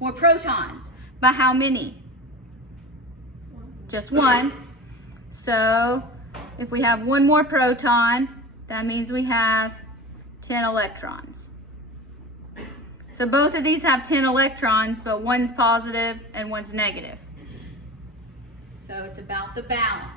more protons. By how many? Just one. So if we have one more proton, that means we have 10 electrons. So both of these have 10 electrons, but one's positive and one's negative. So it's about the balance.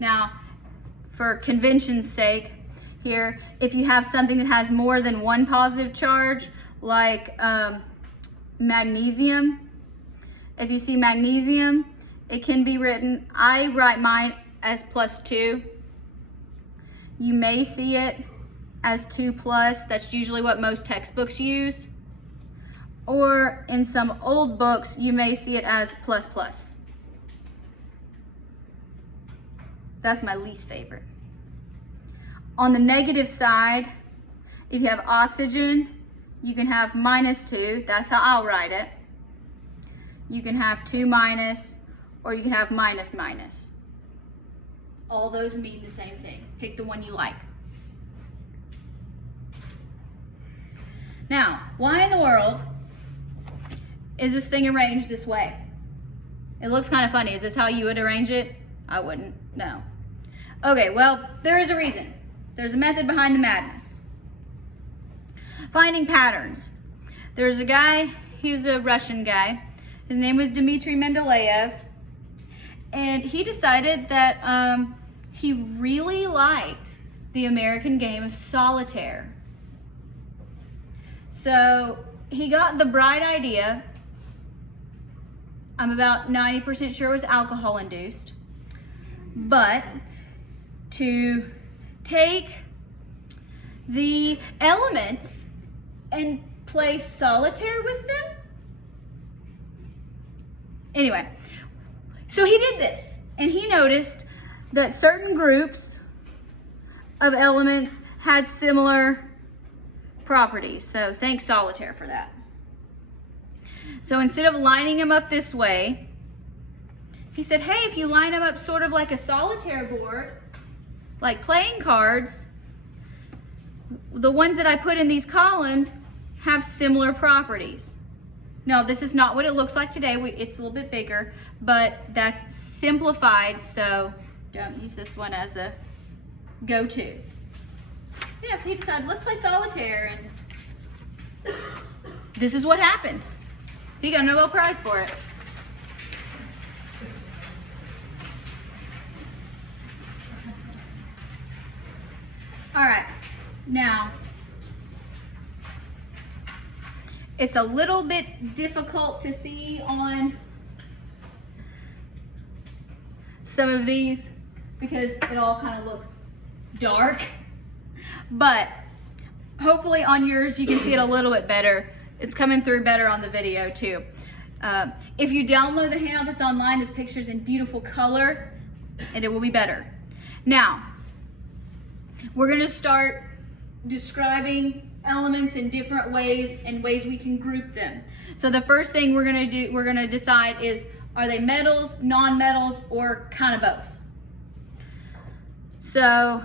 Now, for convention's sake, here, if you have something that has more than one positive charge, like magnesium, if you see magnesium, it can be written, I write mine as +2. You may see it as 2+, that's usually what most textbooks use. Or in some old books, you may see it as ++. That's my least favorite. On the negative side, if you have oxygen, you can have -2, that's how I'll write it. You can have 2-, or you can have --. All those mean the same thing. Pick the one you like. Now, why in the world is this thing arranged this way? It looks kind of funny. Is this how you would arrange it? I wouldn't. No. Okay, well, there is a reason. There's a method behind the madness. Finding patterns. There's a guy, he's a Russian guy. His name was Dmitry Mendeleev. And he decided that he really liked the American game of solitaire. So he got the bright idea, I'm about 90% sure it was alcohol induced, but to take the elements and play solitaire with them. Anyway, so he did this, and he noticed that certain groups of elements had similar properties. So thanks solitaire for that. So instead of lining them up this way, he said, hey, if you line them up sort of like a solitaire board, like playing cards, the ones that I put in these columns have similar properties. No, this is not what it looks like today. It's a little bit bigger, but that's simplified, so don't use this one as a go-to. Yeah, so he decided, let's play solitaire, and this is what happened. He got a Nobel Prize for it. All right, now, it's a little bit difficult to see on some of these because it all kind of looks dark, but hopefully on yours you can see it a little bit better. It's coming through better on the video too. If you download the handout that's online, there's pictures in beautiful color and it will be better. Now, we're going to start describing elements in different ways and ways we can group them. So the first thing we're going to decide is, are they metals, non-metals, or kind of both? So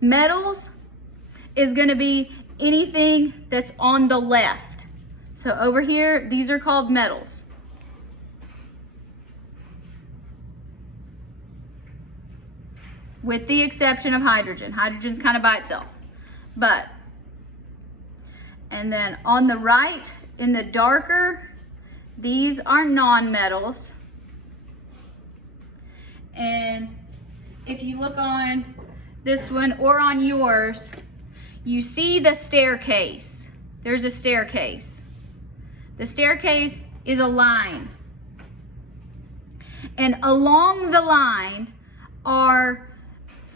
metals is going to be anything that's on the left. So over here, these are called metals. With the exception of hydrogen. Hydrogen's kind of by itself. And then on the right, in the darker, these are non-metals. And if you look on this one or on yours, you see the staircase. There's a staircase. The staircase is a line. And along the line are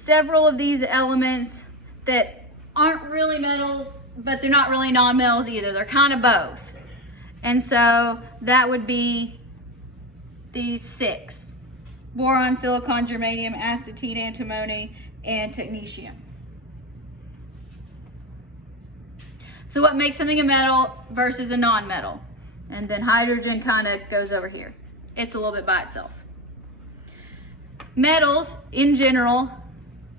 several of these elements that aren't really metals, but they're not really non-metals either. They're kind of both. And so that would be these 6. Boron, silicon, germanium, astatine, antimony, and technetium. So what makes something a metal versus a non-metal? And then hydrogen kind of goes over here. It's a little bit by itself. Metals, in general,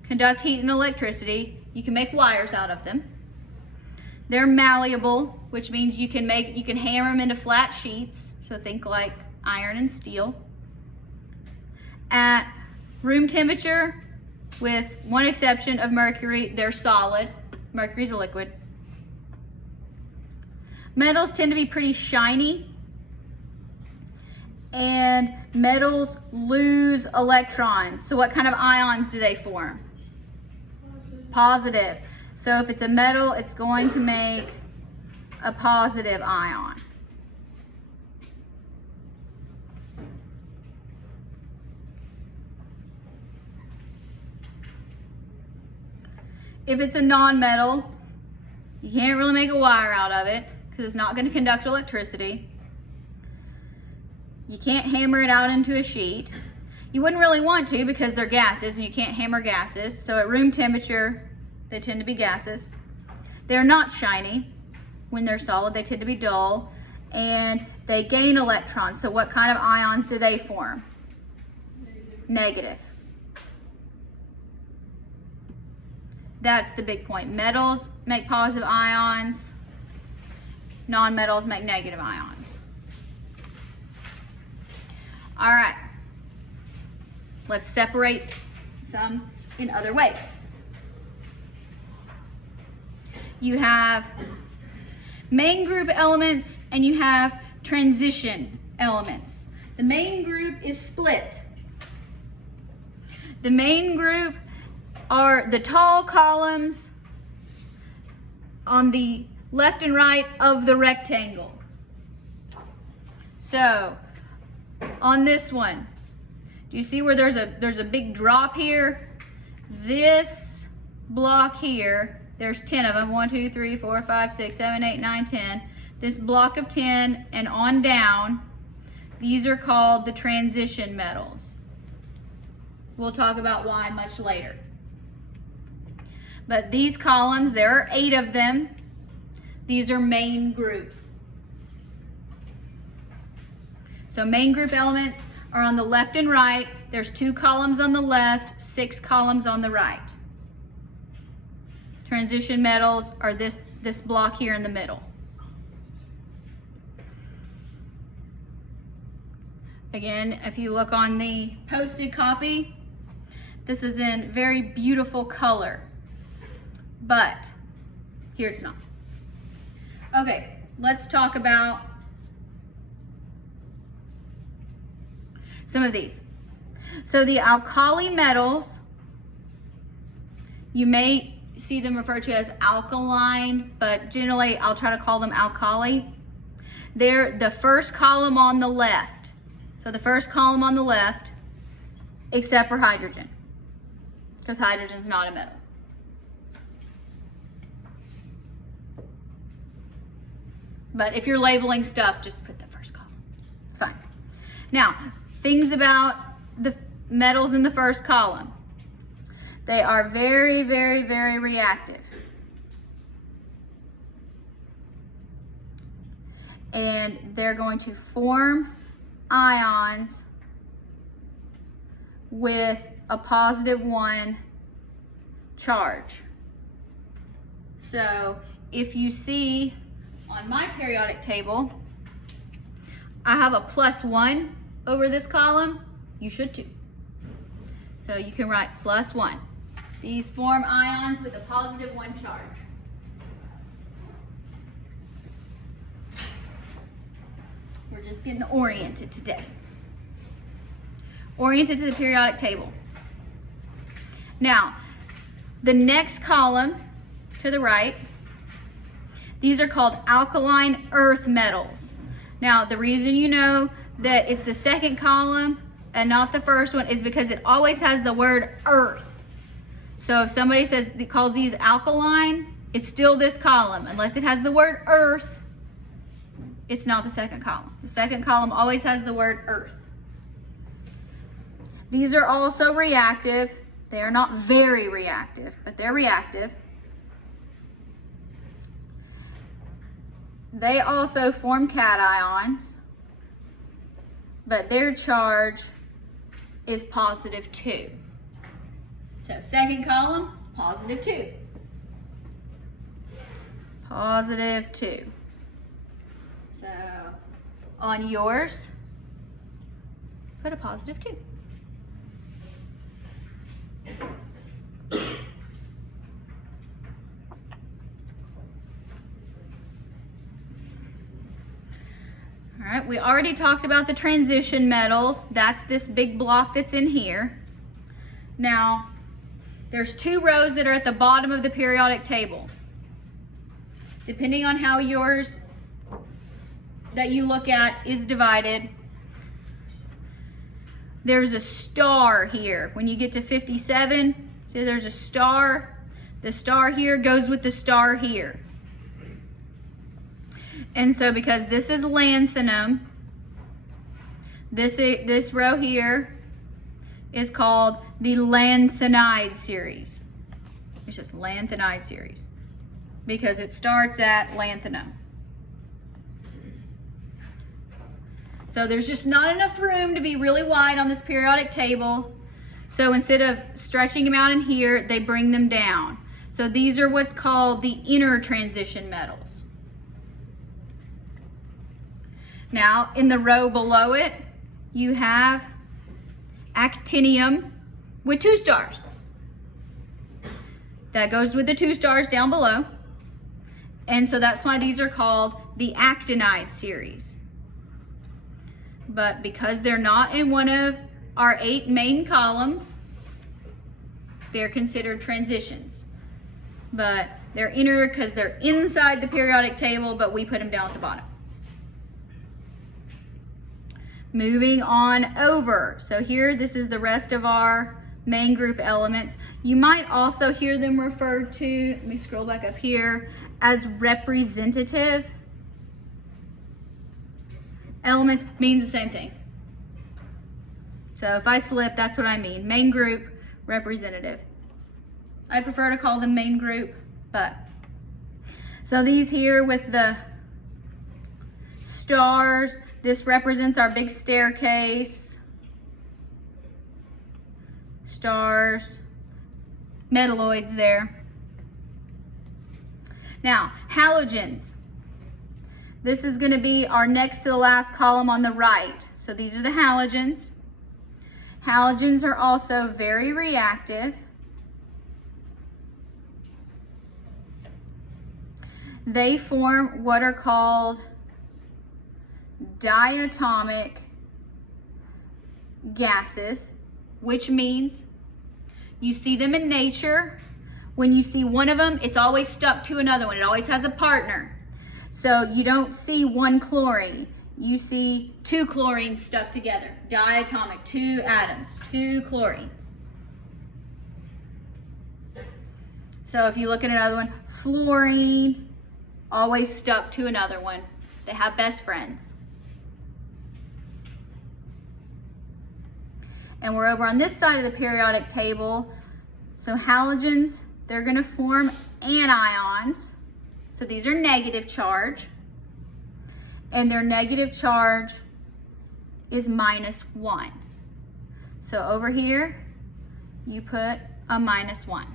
conduct heat and electricity. You can make wires out of them. They're malleable, which means you can hammer them into flat sheets. So think like iron and steel. At room temperature, with one exception of mercury, they're solid. Mercury's a liquid. Metals tend to be pretty shiny, and metals lose electrons. So what kind of ions do they form? Positive. So if it's a metal, it's going to make a positive ion. If it's a non-metal, you can't really make a wire out of it because it's not going to conduct electricity. You can't hammer it out into a sheet. You wouldn't really want to because they're gases and you can't hammer gases. So at room temperature, they tend to be gases. They're not shiny. When they're solid, they tend to be dull. And they gain electrons. So what kind of ions do they form? Negative. That's the big point. Metals make positive ions. Non-metals make negative ions. All right. Let's separate some in other ways. You have main group elements and you have transition elements. The main group is split. The main group are the tall columns on the left and right of the rectangle. So on this one, do you see where there's a big drop here? This block here, there's 10 of them. 1, 2, 3, 4, 5, 6, 7, 8, 9, 10. This block of 10 and on down, these are called the transition metals. We'll talk about why much later. But these columns, there are 8 of them. These are main group. So main group elements are on the left and right. There's 2 columns on the left, 6 columns on the right. Transition metals are this block here in the middle. Again, if you look on the posted copy, this is in very beautiful color. But here it's not. Okay, let's talk about some of these. So the alkali metals, you may see them referred to as alkaline, but generally I'll try to call them alkali. They're the first column on the left. So the first column on the left, except for hydrogen, because hydrogen is not a metal. But if you're labeling stuff, just put the first column. It's fine. Now, things about the metals in the first column. They are very, very, very reactive. And they're going to form ions with a +1 charge. So if you see on my periodic table, I have a +1 over this column, you should too. So you can write +1. These form ions with a +1 charge. We're just getting oriented today. Oriented to the periodic table. Now, the next column to the right, these are called alkaline earth metals. Now, the reason you know that it's the second column and not the first one is because it always has the word earth. So if somebody calls these alkaline, it's still this column. Unless it has the word earth, it's not the second column. The second column always has the word earth. These are also reactive. They are not very reactive, but they're reactive. They also form cations, but their charge is +2. So second column, +2. positive 2. So on yours, put a positive 2. All right, we already talked about the transition metals. That's this big block that's in here. Now, there's 2 rows that are at the bottom of the periodic table. Depending on how yours that you look at is divided, there's a star here. When you get to 57, see there's a star. The star here goes with the star here. And so because this is lanthanum, this row here is called the Lanthanide Series. It's just Lanthanide Series because it starts at lanthanum. So there's just not enough room to be really wide on this periodic table. So instead of stretching them out in here, they bring them down. So these are what's called the inner transition metals. Now, in the row below it, you have actinium with 2 stars. That goes with the 2 stars down below. And so that's why these are called the Actinide series. But because they're not in one of our 8 main columns, they're considered transitions. But they're inner because they're inside the periodic table, but we put them down at the bottom. Moving on over. So here, this is the rest of our main group elements. You might also hear them referred to, let me scroll back up here, as representative elements. Means the same thing. So if I slip, that's what I mean. Main group, representative. I prefer to call them main group, but. So these here with the stars, this represents our big staircase, stars, metalloids there. Now, halogens. This is going to be our next to the last column on the right. So these are the halogens. Halogens are also very reactive. They form what are called diatomic gases, which means you see them in nature. When you see one of them, it's always stuck to another one. It always has a partner. So you don't see one chlorine. You see 2 chlorines stuck together. Diatomic, 2 atoms, 2 chlorines. So if you look at another one, fluorine, always stuck to another one. They have best friends. And we're over on this side of the periodic table. So halogens, they're going to form anions. So these are negative charge. And their negative charge is -1. So over here, you put a -1.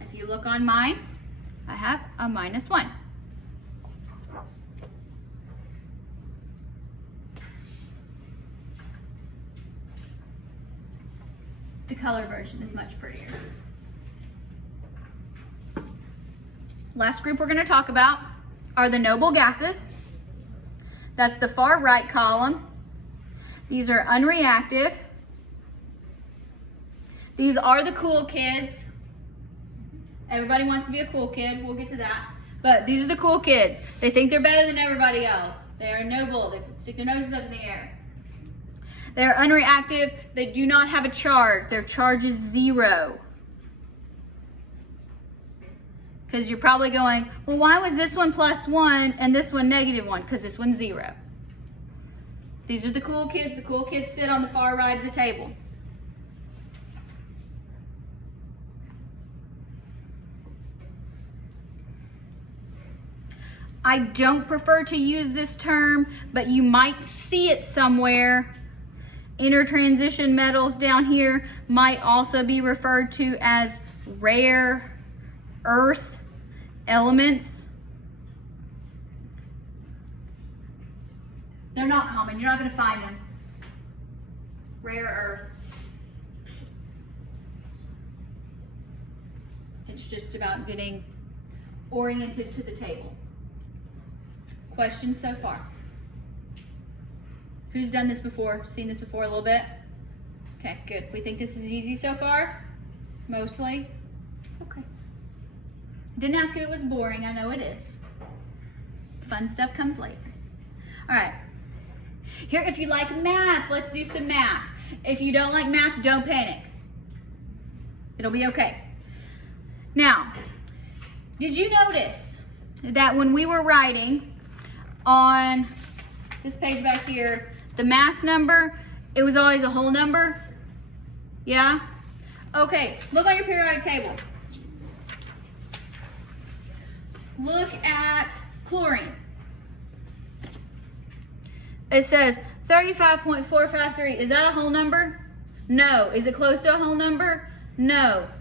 If you look on mine, I have a -1. The color version is much prettier. Last group we're going to talk about are the noble gases. That's the far right column. These are unreactive. These are the cool kids. Everybody wants to be a cool kid. We'll get to that. But these are the cool kids. They think they're better than everybody else. They are noble. They stick their noses up in the air. They're unreactive. They do not have a charge. Their charge is 0. Because you're probably going, well, why was this one +1 and this one -1? Because this one's 0. These are the cool kids. The cool kids sit on the far right of the table. I don't prefer to use this term, but you might see it somewhere. Intertransition metals down here might also be referred to as rare earth elements. They're not common. You're not going to find them. Rare earth. It's just about getting oriented to the table. Questions so far? Who's done this before? Seen this before a little bit? Okay, good. We think this is easy so far? Mostly? Okay. Didn't ask if it was boring. I know it is. Fun stuff comes later. All right. Here, if you like math, let's do some math. If you don't like math, don't panic. It'll be okay. Now, did you notice that when we were writing on this page back here, the mass number, it was always a whole number? Yeah? Okay, look on your periodic table. Look at chlorine. It says 35.453. Is that a whole number? No. Is it close to a whole number? No.